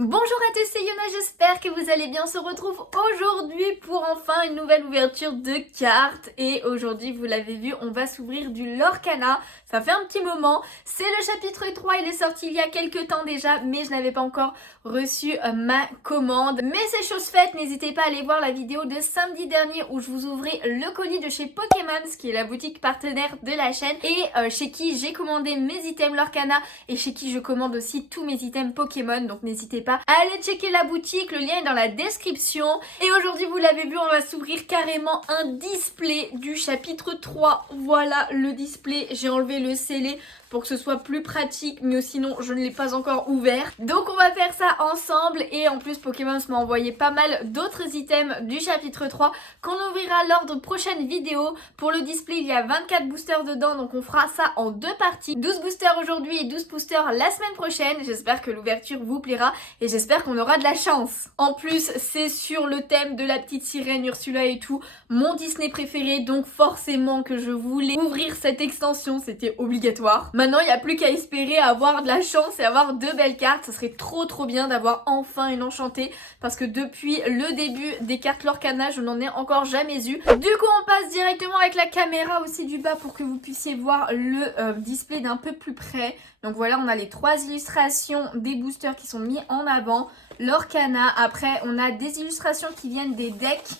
Bonjour à tous, c'est Yona, j'espère que vous allez bien. On se retrouve aujourd'hui pour enfin une nouvelle ouverture de cartes. Et aujourd'hui, vous l'avez vu, on va s'ouvrir du Lorcana. Ça fait un petit moment. C'est le chapitre 3, il est sorti il y a quelques temps déjà, mais je n'avais pas encore reçu ma commande. Mais c'est chose faite, n'hésitez pas à aller voir la vidéo de samedi dernier où je vous ouvrais le colis de chez Pokémon, qui est la boutique partenaire de la chaîne. Et chez qui j'ai commandé mes items Lorcana et chez qui je commande aussi tous mes items Pokémon. Donc n'hésitez pas à aller checker la boutique, le lien est dans la description. Et aujourd'hui, vous l'avez vu, on va s'ouvrir carrément un display du chapitre 3. Voilà le display, j'ai enlevé le scellé pour que ce soit plus pratique, mais sinon je ne l'ai pas encore ouvert. Donc on va faire ça ensemble. Et en plus Pokémon m'a envoyé pas mal d'autres items du chapitre 3 qu'on ouvrira lors de prochaines vidéos. Pour le display, il y a 24 boosters dedans, donc on fera ça en deux parties. 12 boosters aujourd'hui et 12 boosters la semaine prochaine. J'espère que l'ouverture vous plaira et j'espère qu'on aura de la chance. En plus, c'est sur le thème de la petite sirène Ursula et tout, mon Disney préféré, donc forcément que je voulais ouvrir cette extension, c'était obligatoire. Maintenant, il n'y a plus qu'à espérer avoir de la chance et avoir de belles cartes. Ça serait trop bien d'avoir enfin une enchantée parce que depuis le début des cartes Lorcana, je n'en ai encore jamais eu. Du coup, on passe directement avec la caméra aussi du bas pour que vous puissiez voir le display d'un peu plus près. Donc voilà, on a les trois illustrations des boosters qui sont mis en avant. Lorcana, après on a des illustrations qui viennent des decks.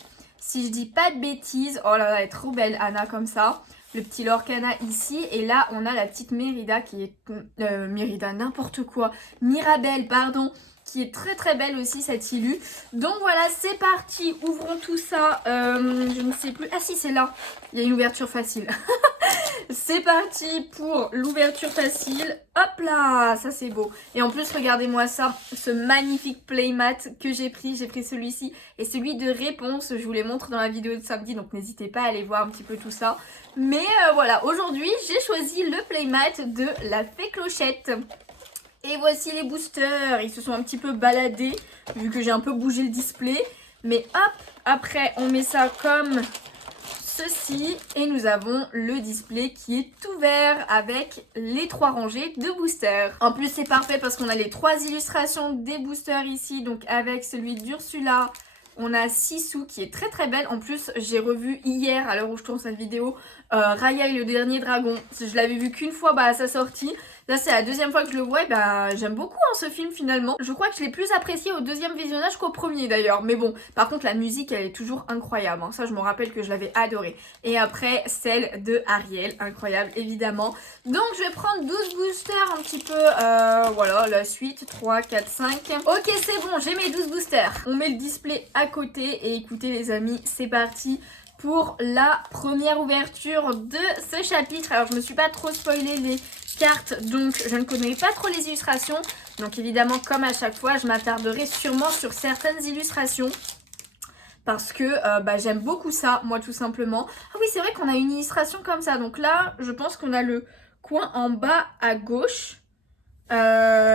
Si je dis pas de bêtises, oh là là, elle est trop belle Anna comme ça. Le petit Lorcana ici, et là on a la petite Mérida qui est... Mérida, n'importe quoi. Mirabelle, pardon, qui est très belle aussi cette illu. Donc voilà, c'est parti, ouvrons tout ça. Je ne sais plus... Ah si, c'est là, il y a une ouverture facile. C'est parti pour l'ouverture facile. Hop là, ça c'est beau. Et en plus, regardez-moi ça, ce magnifique playmat que j'ai pris. J'ai pris celui-ci et celui de réponse. Je vous les montre dans la vidéo de samedi, donc n'hésitez pas à aller voir un petit peu tout ça. Mais voilà, aujourd'hui, j'ai choisi le playmat de la Fée Clochette. Et voici les boosters. Ils se sont un petit peu baladés, vu que j'ai un peu bougé le display. Mais hop, après, on met ça comme... ceci et nous avons le display qui est ouvert avec les trois rangées de boosters. En plus c'est parfait parce qu'on a les trois illustrations des boosters ici, donc avec celui d'Ursula, on a Sissou qui est très belle. En plus j'ai revu hier à l'heure où je tourne cette vidéo Raya et le dernier dragon. Je l'avais vu qu'une fois à sa sortie. Là c'est la deuxième fois que je le vois et j'aime beaucoup ce film finalement. Je crois que je l'ai plus apprécié au deuxième visionnage qu'au premier d'ailleurs. Mais bon, par contre la musique elle est toujours incroyable. Ça je me rappelle que je l'avais adoré. Et après celle de Ariel, incroyable évidemment. Donc je vais prendre 12 boosters un petit peu. Voilà la suite, 3, 4, 5. Ok c'est bon, j'ai mes 12 boosters. On met le display à côté et écoutez les amis, c'est parti pour la première ouverture de ce chapitre. Alors je me suis pas trop spoilé les cartes, donc je ne connais pas trop les illustrations. Donc évidemment, comme à chaque fois, je m'attarderai sûrement sur certaines illustrations. Parce que j'aime beaucoup ça, moi tout simplement. Ah oui, c'est vrai qu'on a une illustration comme ça. Donc là, je pense qu'on a le coin en bas à gauche.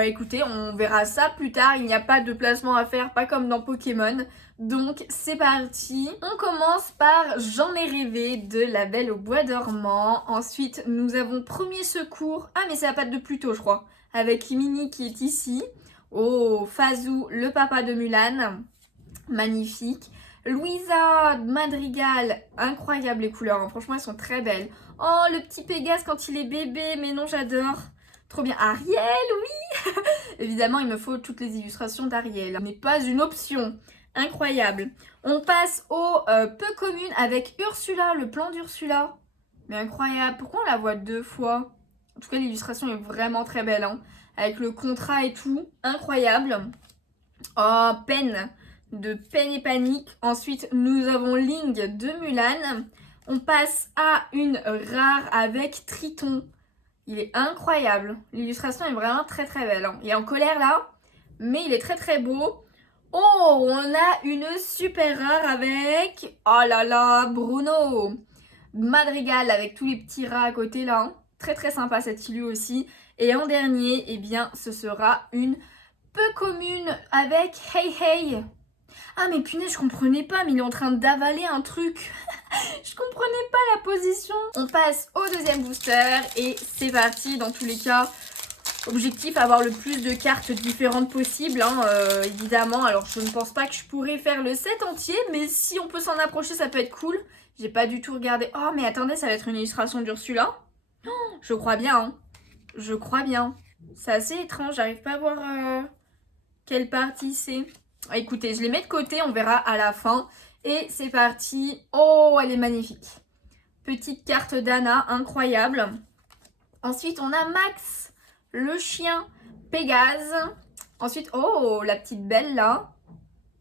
Écoutez, on verra ça plus tard. Il n'y a pas de placement à faire, pas comme dans Pokémon. Donc c'est parti. On commence par J'en ai rêvé de La Belle au Bois dormant. Ensuite nous avons Premier secours. Ah mais c'est la patte de Pluto je crois. Avec Mini qui est ici. Oh, Fazou, le papa de Mulan. Magnifique. Louisa Madrigal. Incroyable les couleurs, franchement elles sont très belles. Oh le petit Pégase quand il est bébé. Mais non j'adore. Trop bien. Ariel, oui. Évidemment il me faut toutes les illustrations d'Ariel. Ce n'est pas une option. Incroyable. On passe au peu commune avec Ursula, le plan d'Ursula. Mais incroyable. Pourquoi on la voit deux fois? En tout cas, l'illustration est vraiment très belle. Avec le contrat et tout. Incroyable. Oh, peine. De peine et panique. Ensuite, nous avons Ling de Mulan. On passe à une rare avec Triton. Il est incroyable. L'illustration est vraiment très belle. Il est en colère là. Mais il est très beau. Oh, on a une super rare avec... Oh là là, Bruno Madrigal avec tous les petits rats à côté là. Très sympa cette illu aussi. Et en dernier, eh bien, ce sera une peu commune avec Hey Hey. Ah mais punaise, je comprenais pas, mais il est en train d'avaler un truc. Je comprenais pas la position. On passe au deuxième booster et c'est parti. Dans tous les cas, Objectif, avoir le plus de cartes différentes possibles, hein, évidemment. Alors, je ne pense pas que je pourrais faire le set entier, mais si on peut s'en approcher, ça peut être cool. J'ai pas du tout regardé. Oh, mais attendez, ça va être une illustration d'Ursula. Oh, je crois bien, hein. Je crois bien. C'est assez étrange, j'arrive pas à voir quelle partie c'est. Écoutez, je les mets de côté, on verra à la fin. Et c'est parti. Oh, elle est magnifique. Petite carte d'Anna, incroyable. Ensuite, on a Max, le chien Pégase. Ensuite, oh, la petite belle là.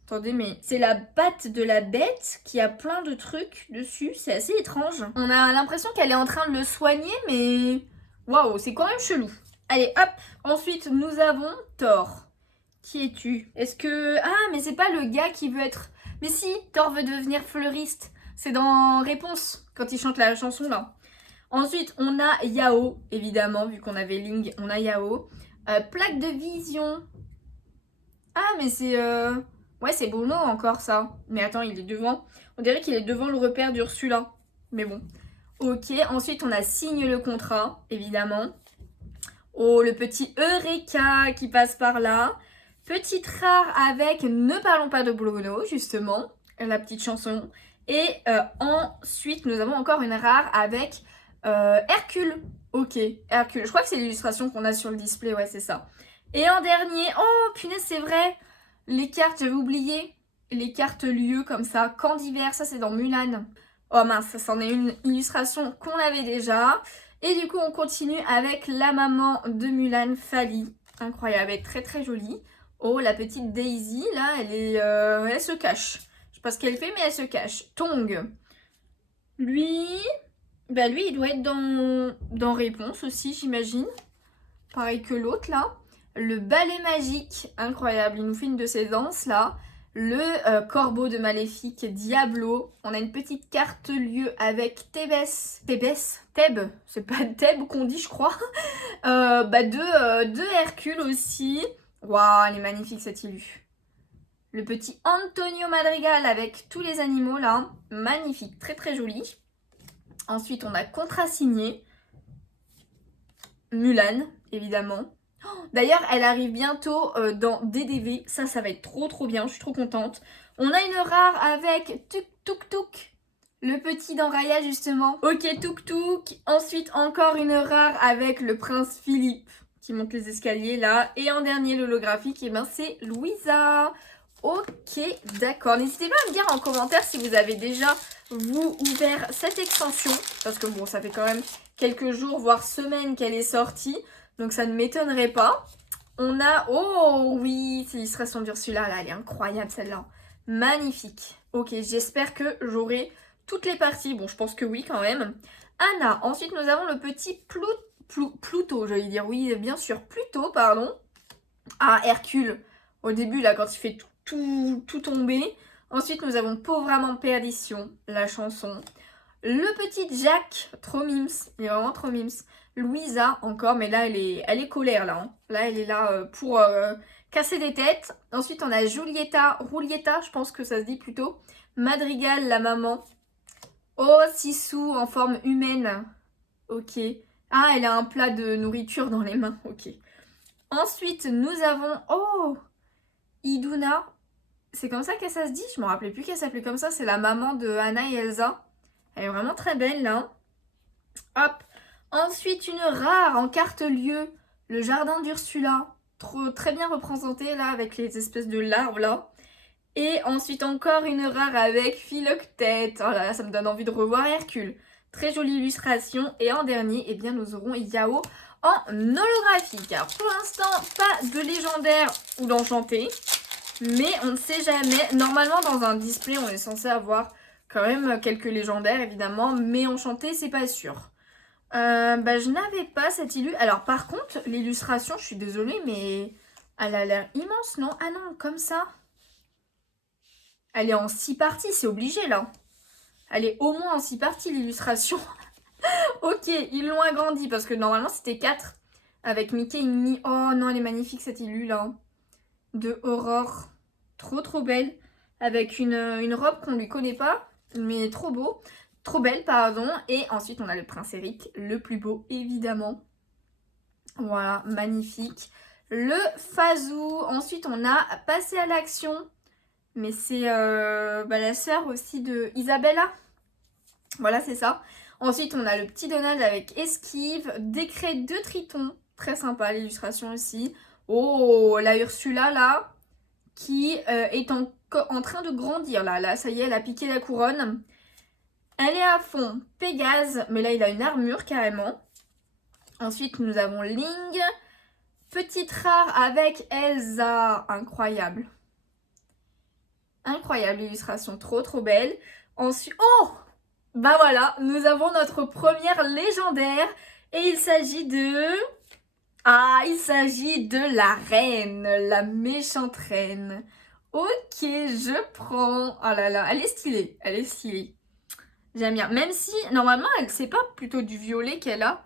Attendez, mais c'est la patte de la bête qui a plein de trucs dessus. C'est assez étrange. On a l'impression qu'elle est en train de le soigner, mais waouh, c'est quand même chelou. Allez, hop. Ensuite, nous avons Thor. Qui es-tu? Est-ce que... Ah, mais c'est pas le gars qui veut être... Mais si, Thor veut devenir fleuriste. C'est dans Réponse, quand il chante la chanson là. Ensuite, on a Yao, évidemment, vu qu'on avait Ling, on a Yao. Plaque de vision. Ah, mais c'est... Ouais, c'est Bruno encore, ça. Mais attends, il est devant. On dirait qu'il est devant le repère d'Ursula. Mais bon. Ok, ensuite, on a Signe le contrat, évidemment. Oh, le petit Eureka qui passe par là. Petite rare avec Ne parlons pas de Bruno, justement. La petite chanson. Et ensuite, nous avons encore une rare avec Hercule. Ok, Hercule. Je crois que c'est l'illustration qu'on a sur le display, ouais, c'est ça. Et en dernier, oh, punaise, c'est vrai. Les cartes, j'avais oublié. Les cartes lieux comme ça. Camp d'hiver, ça c'est dans Mulan. Oh mince, ça c'en est une illustration qu'on avait déjà. Et du coup, on continue avec la maman de Mulan, Fali. Incroyable, elle est très très jolie. Oh, la petite Daisy, là, elle se cache. Je sais pas ce qu'elle fait, mais elle se cache. Tong. Lui, lui, il doit être dans Réponse aussi, j'imagine. Pareil que l'autre, là. Le balai magique, incroyable. Il nous fait une de ses danses, là. Le corbeau de Maléfique, Diablo. On a une petite carte lieu avec Thèbes. C'est pas Thèbes qu'on dit, je crois. Deux Hercule aussi. Waouh, elle est magnifique cette illu. Le petit Antonio Madrigal avec tous les animaux là. Magnifique, très très joli. Ensuite, on a contrasigné. Mulan, évidemment. D'ailleurs, elle arrive bientôt dans DDV. Ça va être trop trop bien. Je suis trop contente. On a une rare avec Tuk Tuk Tuk. Le petit d'Enraya, justement. Ok, Tuk Tuk. Ensuite, encore une rare avec le prince Philippe qui monte les escaliers là. Et en dernier, l'holographique, c'est Louisa. Ok, d'accord. N'hésitez pas à me dire en commentaire si vous avez déjà, vous, ouvert cette extension. Parce que bon, ça fait quand même quelques jours, voire semaines qu'elle est sortie. Donc ça ne m'étonnerait pas. On a... Oh oui, c'est l'illustration d'Ursula là, elle est incroyable celle-là. Magnifique. Ok, j'espère que j'aurai toutes les parties. Bon, je pense que oui quand même. Anna. Ensuite, nous avons le petit Pluto, j'allais dire. Oui, bien sûr, Pluto, pardon. Ah, Hercule. Au début, là, quand il fait tout tomber. Ensuite, nous avons Pauvre amant perdition, la chanson. Le petit Jack, trop mims. Il est vraiment trop mims. Louisa, encore, mais là, elle est colère, là. Hein. Là, elle est là pour casser des têtes. Ensuite, on a Roulietta, je pense que ça se dit plutôt. Madrigal, la maman. Oh, Sissou, en forme humaine. Ok. Ah, elle a un plat de nourriture dans les mains. Ok. Ensuite, nous avons... Oh, Iduna. C'est comme ça que ça se dit? Je me rappelais plus qu'elle s'appelait comme ça. C'est la maman de Anna et Elsa. Elle est vraiment très belle, là. Hop. Ensuite, une rare en carte lieu, le jardin d'Ursula. Très bien représenté là avec les espèces de larves là. Et ensuite encore une rare avec Philoctète. Oh là là, ça me donne envie de revoir Hercule. Très jolie illustration. Et en dernier, eh bien, nous aurons Yao en holographique. Alors pour l'instant, pas de légendaire ou d'enchanté. Mais on ne sait jamais. Normalement, dans un display, on est censé avoir quand même quelques légendaires évidemment. Mais enchanté, c'est pas sûr. Je n'avais pas cette illu. Alors par contre, l'illustration, je suis désolée, mais elle a l'air immense, non? Ah non, comme ça. Elle est en 6 parties, c'est obligé là. Elle est au moins en 6 parties l'illustration. Ok, ils l'ont agrandi parce que normalement c'était 4. Avec Mickey et Minnie. Oh non, elle est magnifique cette illu là. De Aurore. Trop trop belle. Avec une robe qu'on lui connaît pas, mais trop beau. Trop belle, pardon. Et ensuite, on a le prince Eric, le plus beau, évidemment. Voilà, magnifique. Le Fazou. Ensuite, on a Passé à l'action. Mais c'est la sœur aussi de Isabella. Voilà, c'est ça. Ensuite, on a le petit Donald avec Esquive. Décret de Triton. Très sympa, l'illustration aussi. Oh, la Ursula, là, qui est en train de grandir. Là, ça y est, elle a piqué la couronne. Elle est à fond. Pégase, mais là, il a une armure, carrément. Ensuite, nous avons Ling. Petite rare avec Elsa. Incroyable. Incroyable illustration, trop belle. Ensuite, oh, bah voilà, nous avons notre première légendaire. Et il s'agit de... il s'agit de la reine, la méchante reine. Ok, je prends. Oh là là, elle est stylée. J'aime bien. Même si, normalement, c'est pas plutôt du violet qu'elle a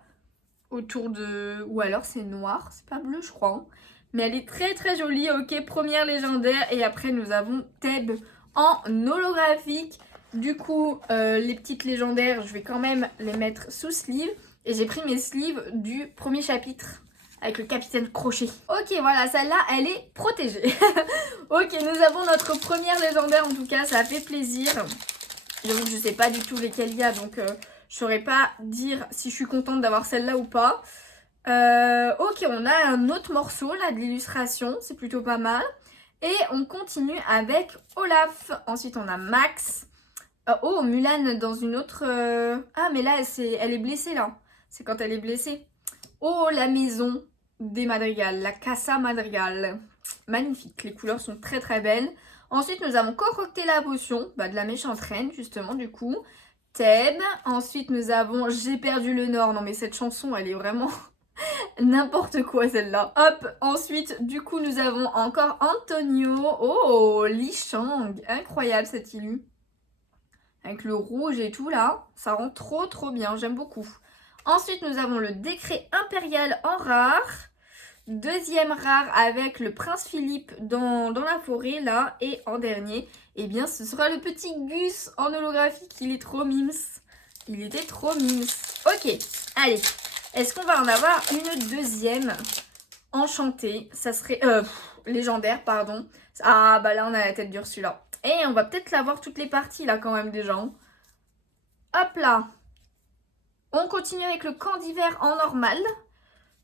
autour de... Ou alors c'est noir, c'est pas bleu, je crois. Hein. Mais elle est très jolie. Ok, première légendaire. Et après, nous avons Theb en holographique. Du coup, les petites légendaires, je vais quand même les mettre sous sleeve. Et j'ai pris mes sleeves du premier chapitre avec le capitaine Crochet. Ok, voilà, celle-là, elle est protégée. Ok, nous avons notre première légendaire. En tout cas, ça fait plaisir. J'avoue que je sais pas du tout lesquelles il y a, donc je saurais pas dire si je suis contente d'avoir celle-là ou pas. Ok, on a un autre morceau là de l'illustration, c'est plutôt pas mal. Et on continue avec Olaf. Ensuite, on a Max. Oh, Mulan dans une autre... Ah, mais là, elle est blessée là. C'est quand elle est blessée. Oh, la maison des Madrigal, la Casa Madrigal. Magnifique, les couleurs sont très belles. Ensuite, nous avons concocté la potion de la méchante reine, justement, du coup. Theb. Ensuite, nous avons J'ai perdu le Nord. Non, mais cette chanson, elle est vraiment n'importe quoi, celle-là. Hop. Ensuite, du coup, nous avons encore Antonio. Oh, Li Shang. Incroyable, cette illu. Avec le rouge et tout, là. Ça rend trop bien. J'aime beaucoup. Ensuite, nous avons le décret impérial en rare. Deuxième rare avec le prince Philippe dans la forêt, là. Et en dernier, eh bien, ce sera le petit Gus en holographique. Il est trop mims. Il était trop mims. Ok, allez. Est-ce qu'on va en avoir une deuxième enchantée? Ça serait... légendaire, pardon. Ah, bah là, on a la tête d'Ursula. Et on va peut-être la voir toutes les parties, là, quand même, déjà. Hop là. On continue avec le camp d'hiver en normal.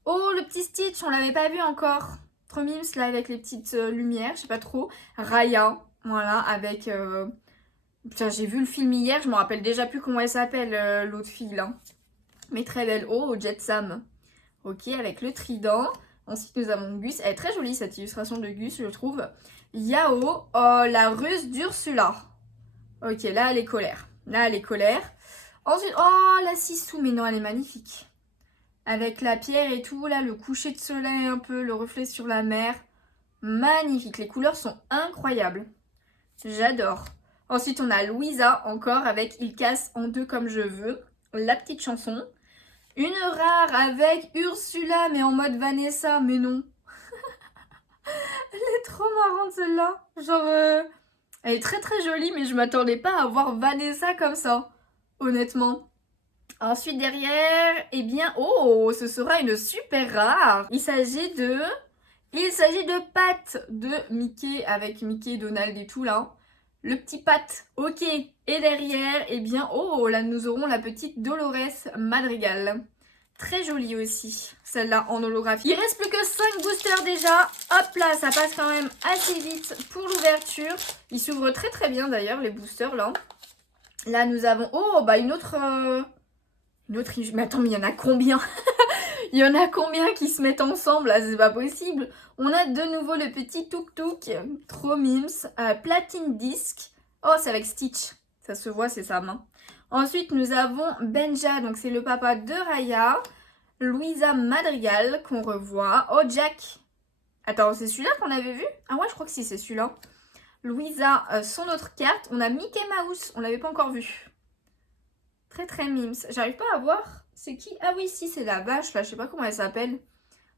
Oh, le petit Stitch, on l'avait pas vu encore. Trop mimes, là, avec les petites lumières, je sais pas trop. Raya, voilà, avec... Putain, j'ai vu le film hier, je me rappelle déjà plus comment elle s'appelle, l'autre fille, là. Mais très belle. Oh, Jet Sam. Ok, avec le trident. Ensuite, nous avons Gus. Elle est très jolie, cette illustration de Gus, je trouve. Yao, oh, la ruse d'Ursula. Ok, là, elle est colère. Là, elle est colère. Ensuite, oh, la Sissou. Mais non, elle est magnifique. Avec la pierre et tout, là, le coucher de soleil un peu, le reflet sur la mer. Magnifique, les couleurs sont incroyables. J'adore. Ensuite, on a Louisa, encore, avec Il casse en deux comme je veux. La petite chanson. Une rare avec Ursula, mais en mode Vanessa, mais non. Elle est trop marrante, celle-là. Genre, elle est très jolie, mais je m'attendais pas à voir Vanessa comme ça, honnêtement. Ensuite derrière, eh bien, oh, ce sera une super rare. Il s'agit de Pat de Mickey avec Mickey, Donald et tout là. Le petit Pat, ok. Et derrière, eh bien, oh, là nous aurons la petite Dolores Madrigal. Très jolie aussi, celle-là en holographie. Il reste plus que 5 boosters déjà. Hop là, ça passe quand même assez vite pour l'ouverture. Ils s'ouvrent très bien d'ailleurs, les boosters là. Là nous avons, oh, bah une autre... Mais attends, mais il y en a combien? Il y en a combien qui se mettent ensemble? Là, c'est pas possible. On a de nouveau le petit Tuk Tuk. Trop mims. Platine disc. Oh, c'est avec Stitch. Ça se voit, c'est sa main. Ensuite, nous avons Benja. Donc, c'est le papa de Raya. Louisa Madrigal, qu'on revoit. Oh, Jack. Attends, c'est celui-là qu'on avait vu? Ah ouais, je crois que si, c'est celui-là. Louisa, son autre carte. On a Mickey Mouse. On l'avait pas encore vu. Très mimes. J'arrive pas à voir. C'est qui? Ah oui, si, c'est la vache, là. Je sais pas comment elle s'appelle.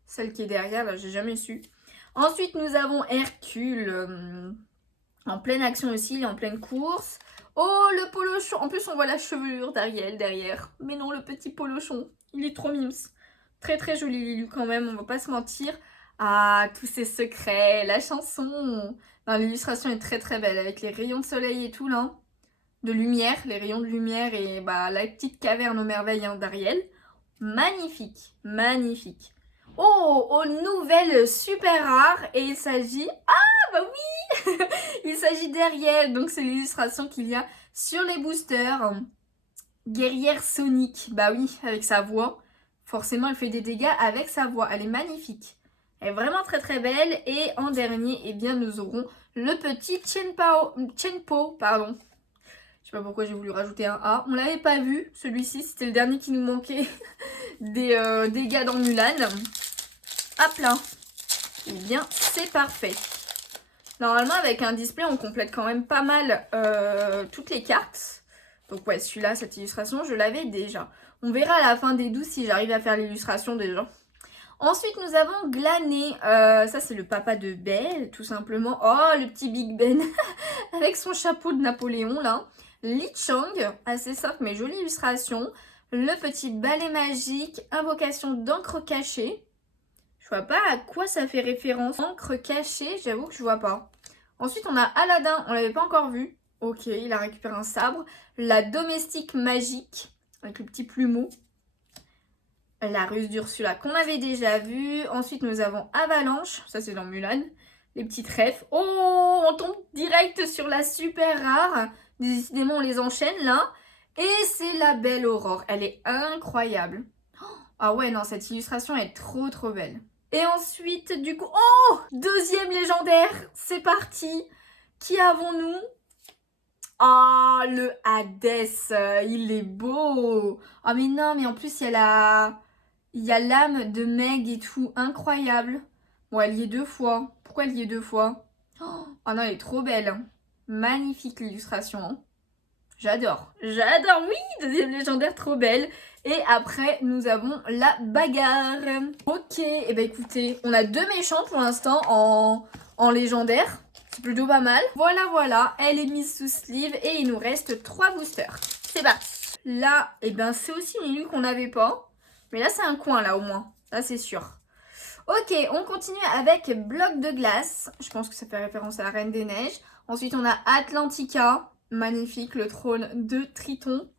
Celle qui est derrière, là, j'ai jamais su. Ensuite, nous avons Hercule. En pleine action aussi, il est en pleine course. Oh, le polochon. En plus, on voit la chevelure d'Ariel derrière. Mais non, le petit polochon. Il est trop mimes. Très très joli Lilu quand même, on va pas se mentir. Ah, tous ces secrets, la chanson. Non, l'illustration est très très belle avec les rayons de soleil et tout là. De lumière, les rayons de lumière et bah la petite caverne aux merveilles hein, d'Ariel. Magnifique, magnifique. Oh, aux nouvelles super rares et il s'agit... Ah bah oui il s'agit d'Ariel, donc c'est l'illustration qu'il y a sur les boosters. Guerrière Sonic, bah oui, avec sa voix. Forcément, elle fait des dégâts avec sa voix. Elle est magnifique. Elle est vraiment très très belle. Et en dernier, eh bien, nous aurons le petit Chenpo, pardon. Je sais pas pourquoi j'ai voulu rajouter un A. On l'avait pas vu, celui-ci. C'était le dernier qui nous manquait des dégâts dans Mulan. Hop là. Eh bien, c'est parfait. Normalement, avec un display, on complète quand même pas mal toutes les cartes. Donc ouais, celui-là, cette illustration, je l'avais déjà. On verra à la fin des 12 si j'arrive à faire l'illustration déjà. Ensuite, nous avons Glané. Ça, c'est le papa de Belle, tout simplement. Oh, le petit Big Ben avec son chapeau de Napoléon, là. Li Chang, assez simple mais jolie illustration. Le petit balai magique, invocation d'encre cachée. Je vois pas à quoi ça fait référence. Encre cachée, j'avoue que je vois pas. Ensuite, on a Aladdin, on l'avait pas encore vu. Ok, il a récupéré un sabre. La domestique magique, avec le petit plumeau. La ruse d'Ursula qu'on avait déjà vue. Ensuite, nous avons Avalanche, ça c'est dans Mulan. Les petits trèfles. Oh, on tombe direct sur la super rare. Décidément, on les enchaîne là. Et c'est la belle Aurore. Elle est incroyable. Ah ouais, non, cette illustration est trop trop belle. Et ensuite, du coup... Oh, deuxième légendaire. C'est parti. Qui avons-nous? Ah, le Hadès. Il est beau. Ah mais non, mais en plus, il y a la... Il y a l'âme de Meg et tout, incroyable. Bon, elle y est 2 fois. Pourquoi elle y est 2 fois? Oh non, elle est trop belle. Hein. Magnifique l'illustration. Hein. J'adore. J'adore, oui, deuxième légendaire, trop belle. Et après, nous avons la bagarre. Ok, et ben écoutez, on a 2 méchants pour l'instant en légendaire. C'est plutôt pas mal. Voilà, voilà, elle est mise sous sleeve et il nous reste 3 boosters. C'est parti. Là, et ben c'est aussi une Lilu qu'on n'avait pas. Mais là, c'est un coin, là, au moins. Là, c'est sûr. Ok, on continue avec Bloc de glace. Je pense que ça fait référence à la Reine des Neiges. Ensuite, on a Atlantica. Magnifique, le trône de Triton.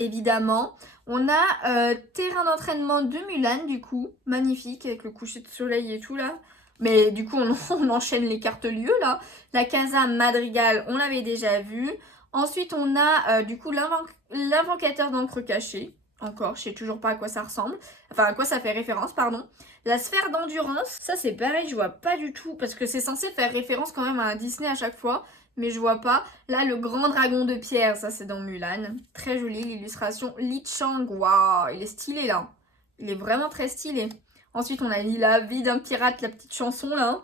Évidemment. On a terrain d'entraînement de Mulan, du coup. Magnifique, avec le coucher de soleil et tout, là. Mais du coup, on enchaîne les cartes lieux, là. La Casa Madrigal, on l'avait déjà vu. Ensuite, on a, du coup, l'invocateur d'encre cachée. Encore, je sais toujours pas à quoi ça ressemble. Enfin, à quoi ça fait référence, pardon. La sphère d'endurance, ça c'est pareil, je vois pas du tout. Parce que c'est censé faire référence quand même à un Disney à chaque fois. Mais je vois pas. Là, le grand dragon de pierre, ça c'est dans Mulan. Très jolie l'illustration. Li Chang, waouh, il est stylé là. Il est vraiment très stylé. Ensuite, on a La vie d'un pirate, la petite chanson là.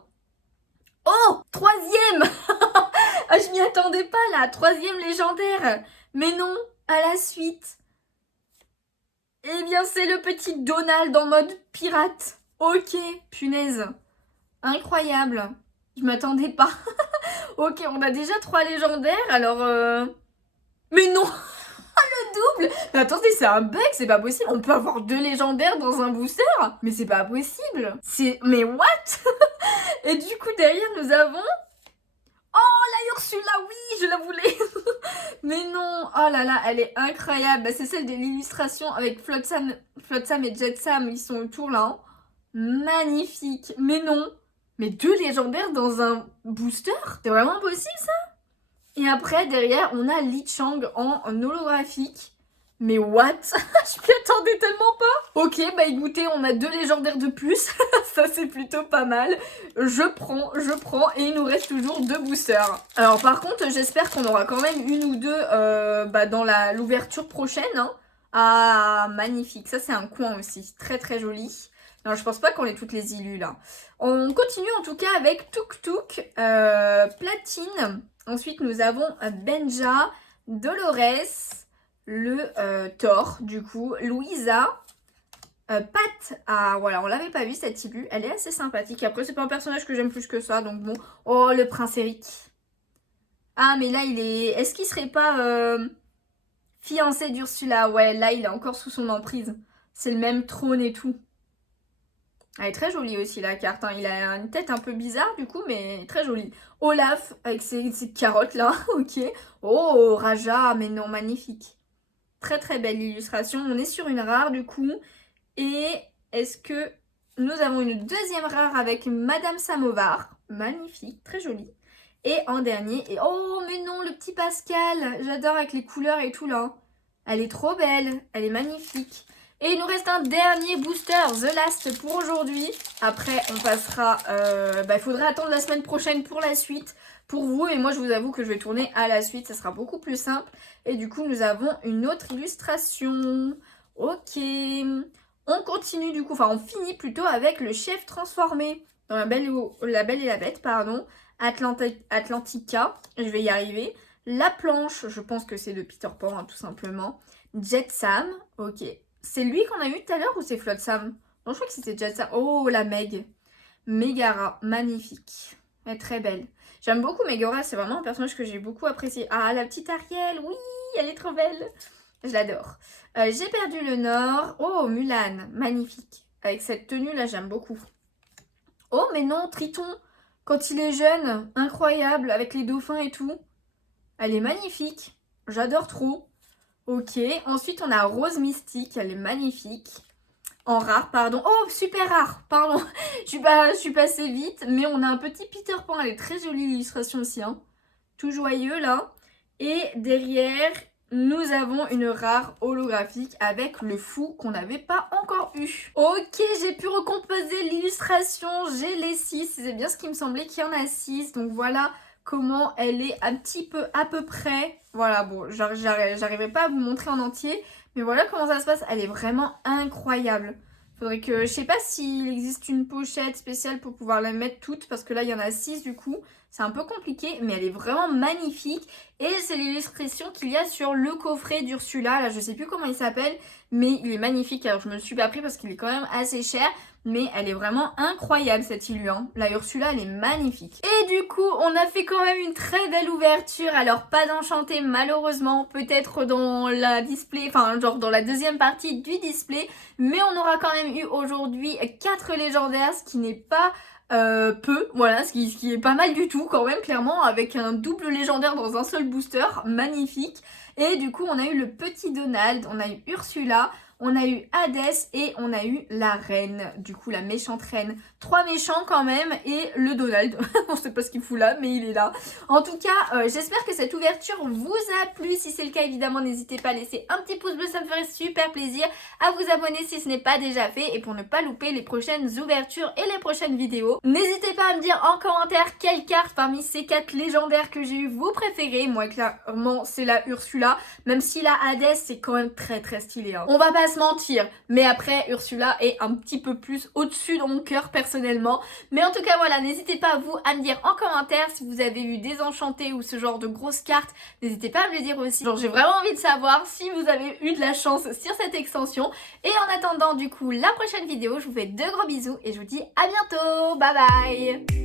Oh, troisième. Ah, je m'y attendais pas là, troisième légendaire. Mais non, à la suite. Eh bien, c'est le petit Donald en mode pirate. Ok, punaise. Incroyable. Je m'attendais pas. Ok, on a déjà 3 légendaires, alors... Mais non. Le double. Mais attendez, c'est un bug, c'est pas possible. On peut avoir 2 légendaires dans un booster. Mais c'est pas possible. Mais what? Et du coup, derrière, nous avons... Oh, la Ursula, oui, je la voulais. Mais non, oh là là, elle est incroyable. Bah, c'est celle de l'illustration avec Flotsam et Jetsam, ils sont autour là. Hein. Magnifique. Mais non. Mais 2 légendaires dans un booster? C'est vraiment possible ça? Et après, derrière, on a Li Chang en holographique. Mais what? Je m'y attendais tellement pas. Ok, bah écoutez, on a 2 légendaires de plus. Ça, c'est plutôt pas mal. Je prends. Et il nous reste toujours 2 boosters. Alors par contre, j'espère qu'on aura quand même une ou deux dans l'ouverture prochaine. Hein. Ah, magnifique. Ça, c'est un coin aussi. Très, très joli. Non, je pense pas qu'on ait toutes les illus, là. On continue en tout cas avec Tuk Tuk, Platine. Ensuite, nous avons Benja, Dolores, le Thor, du coup, Louisa, Pat. Ah, voilà, on l'avait pas vu, cette Illu. Elle est assez sympathique. Après, c'est pas un personnage que j'aime plus que ça, donc bon. Oh, le prince Eric. Ah, mais là, il est... Est-ce qu'il serait pas fiancé d'Ursula? Ouais, là, il est encore sous son emprise. C'est le même trône et tout. Elle est très jolie aussi la carte, hein. Il a une tête un peu bizarre du coup, mais très jolie. Olaf avec ses carottes là, ok. Oh, Raja, mais non, magnifique. Très très belle illustration. On est sur une rare du coup. Et est-ce que nous avons une deuxième rare avec Madame Samovar. Magnifique, très jolie. Et en dernier, et oh mais non, le petit Pascal. J'adore avec les couleurs et tout là. Elle est trop belle, elle est magnifique. Et il nous reste un dernier booster, The Last pour aujourd'hui. Après, on passera... il faudra attendre la semaine prochaine pour la suite. Pour vous, et moi je vous avoue que je vais tourner à la suite, ça sera beaucoup plus simple. Et du coup, nous avons une autre illustration. Ok. On continue du coup, enfin on finit plutôt avec le chef transformé. Dans la Belle et la Bête, pardon. Atlantica, je vais y arriver. La planche, je pense que c'est de Peter Pan, hein, tout simplement. Jet Sam, ok. C'est lui qu'on a eu tout à l'heure ou c'est Flotsam? Non, je crois que c'était Jet Sam. Oh, la Meg. Megara, magnifique. Elle est très belle. J'aime beaucoup Megara, c'est vraiment un personnage que j'ai beaucoup apprécié. Ah, la petite Ariel, oui, elle est trop belle. Je l'adore. J'ai perdu le Nord. Oh, Mulan, magnifique. Avec cette tenue là, j'aime beaucoup. Oh, mais non, Triton, quand il est jeune, incroyable, avec les dauphins et tout. Elle est magnifique. J'adore trop. Ok, ensuite on a Rose Mystique, elle est magnifique. En rare, pardon. Oh, super rare, pardon. je suis passée vite, mais on a un petit Peter Pan, elle est très jolie l'illustration aussi. Hein. Tout joyeux là. Et derrière, nous avons une rare holographique avec le fou qu'on n'avait pas encore eu. Ok, j'ai pu recomposer l'illustration, j'ai les 6. C'est bien ce qui me semblait qu'il y en a 6. Donc voilà comment elle est un petit peu à peu près. Voilà, bon, j'arrivais pas à vous montrer en entier, mais voilà comment ça se passe. Elle est vraiment incroyable. Faudrait que, je sais pas s'il existe une pochette spéciale pour pouvoir la mettre toutes, parce que là, il y en a 6 du coup. C'est un peu compliqué, mais elle est vraiment magnifique. Et c'est l'illustration qu'il y a sur le coffret d'Ursula. Là, je sais plus comment il s'appelle, mais il est magnifique. Alors, je me le suis pas pris parce qu'il est quand même assez cher. Mais elle est vraiment incroyable cette illu. Hein. La Ursula, elle est magnifique. Et du coup, on a fait quand même une très belle ouverture. Alors, pas d'enchanté malheureusement. Peut-être dans la display, enfin genre dans la deuxième partie du display. Mais on aura quand même eu aujourd'hui 4 légendaires, ce qui n'est pas... peu, voilà, ce qui est pas mal du tout quand même, clairement, avec un double légendaire dans un seul booster, magnifique. Et du coup, on a eu le petit Donald, on a eu Ursula, on a eu Hadès et on a eu la reine, du coup la méchante reine. 3 méchants quand même et le Donald, on sait pas ce qu'il fout là mais il est là. En tout cas, j'espère que cette ouverture vous a plu. Si c'est le cas, évidemment, n'hésitez pas à laisser un petit pouce bleu, ça me ferait super plaisir. À vous abonner si ce n'est pas déjà fait et pour ne pas louper les prochaines ouvertures et les prochaines vidéos. N'hésitez pas à me dire en commentaire quelle carte parmi ces 4 légendaires que j'ai eu vous préférez. Moi, clairement, c'est la Ursula, même si la Hadès, c'est quand même très très stylé. Hein. On va pas se mentir, mais après, Ursula est un petit peu plus au-dessus dans mon cœur personnellement. Mais en tout cas, voilà, n'hésitez pas vous à me dire en commentaire si vous avez eu des enchantés ou ce genre de grosses cartes. N'hésitez pas à me le dire aussi. Genre, j'ai vraiment envie de savoir si vous avez eu de la chance sur cette extension. Et en attendant, du coup, la prochaine vidéo, je vous fais de gros bisous et je vous dis à bientôt. Bye bye.